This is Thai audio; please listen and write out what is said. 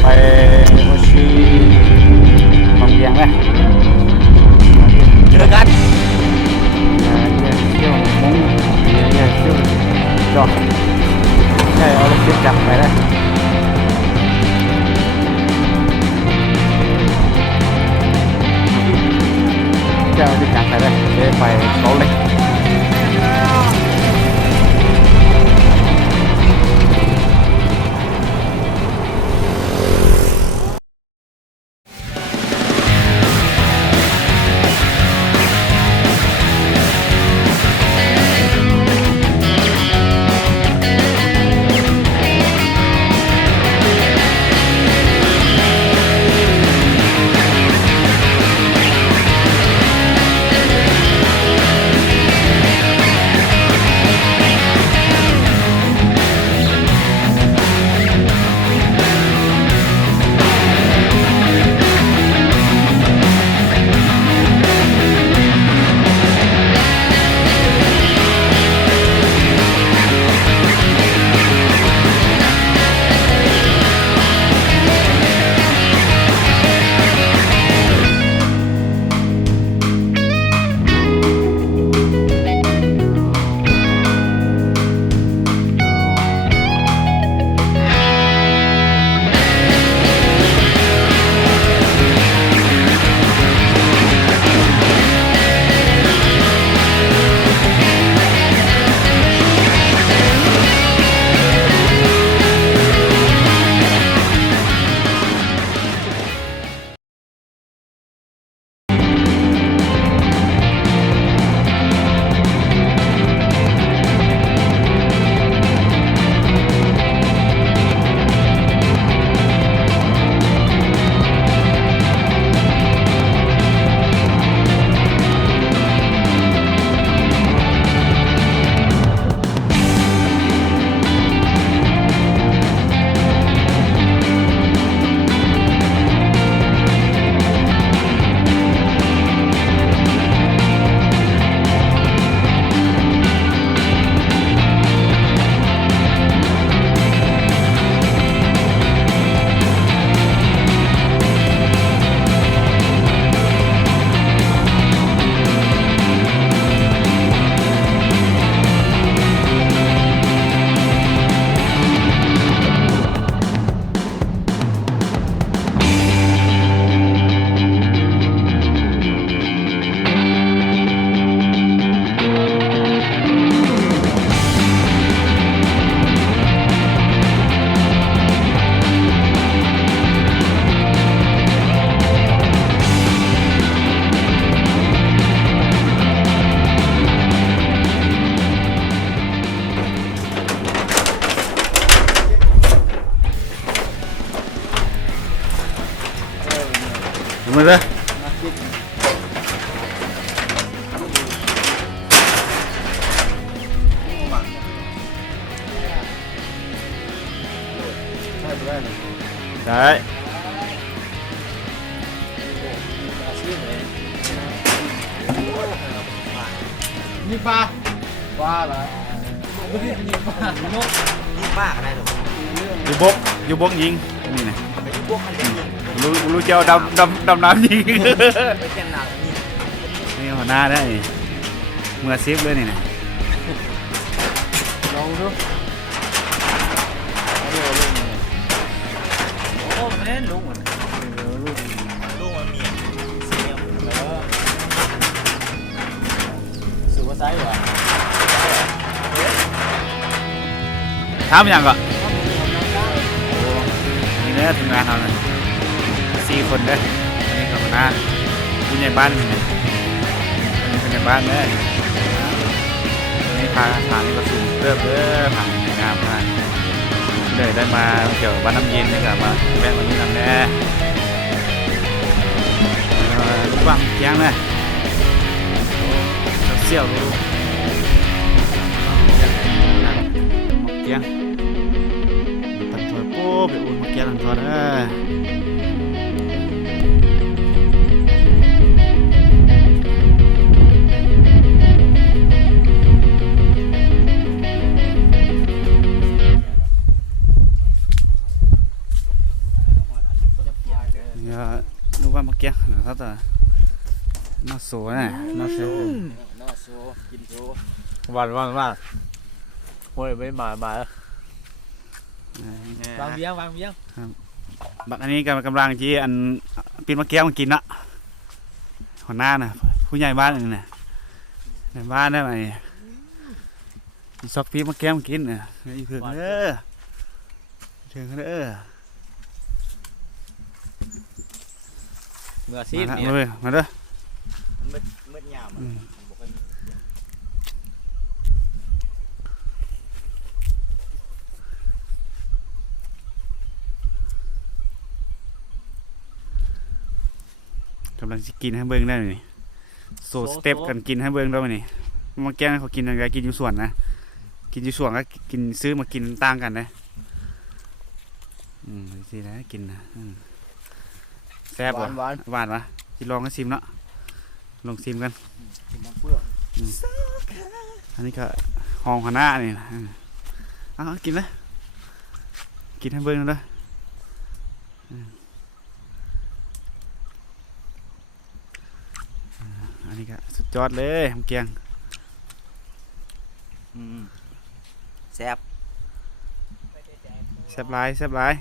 ไปโอชิบางเวียงเลยเจอกันเที่ยวมงเที่ยวจอดใช่เอารถติดจับไปเลยเที่ยวติดจับไปเลยไปเขาเลยมาเลยได้ยิงปลาเหรอยิงปลานกยิงปลาอะไรหรออยู่บกยิงนี่นะรู้เจ้าดำน้ำยิงนี่หัวหน้าได้เมื่อซิฟเลยนี่นะลองดูโอ้แม่ลุงมันมีเสียมสูบไซส์วะทำยังก่อนนี่เนี่ยทำงานเราเนี่ย4 คนเด้ออันนี้กับหน้าผู้ใหญ่บ้านนี่นะอันนี้ผู้ใหญ่บ้านเด้อนี่พาทางนี้ก็สูงเริ่มทางงามมากเลยได้มาเกี่ยวกับบ้านน้ำเย็นนี่กับมาแวะวันนี้นำแน่ว่างยังเลยเสี่ยวรู้เกียงตัดถอยโป๊บเดี๋ยวอุ่นมาเกียงตัดถอย นึกว่าเมื่อกี้เขาแต่น่าโซ่น่ะน่าโซ่ นอโซกินโซ วันโอ้ยไม่มาววางเวียงวางเวียง บักอันนี้กำลังที่อันปีนมะเกี้ยวมากินละหัวหน้าน่ะผู้ใหญ่บ้านนี่น่ะในบ้านได้ไหมซอกปีนมะเกี้ยวมากินน่ะนี่เพื่อนเด้อเพื่อนเด้อ เมื่อซี มา เนี่ย เลยมาเด้อ มืดยามบ่ค่อยมี กำลังจะกินให้เบิ่งได้นี่โซสเต็ปกันกินให้เบิ่งได้ไหมนี่มะเกี้ยวเขากินอะไรกินอยู่สวนนะกินอยู่สวนก็กินซื้อมากินต่างกันนะสินะกินนะแซ่บว่ะหวานวะที่ลองกันชิมเนาะลองชิมกัน กินน้ำเปลือก อันนี้ก็ห้องหัวหน้านี่นะเอากินเลยกินให้เบิ่งเลยอันนี้ก็สุดยอดเลยทำเกียง แซ่บ แซ่บหลายแซ่บหลาย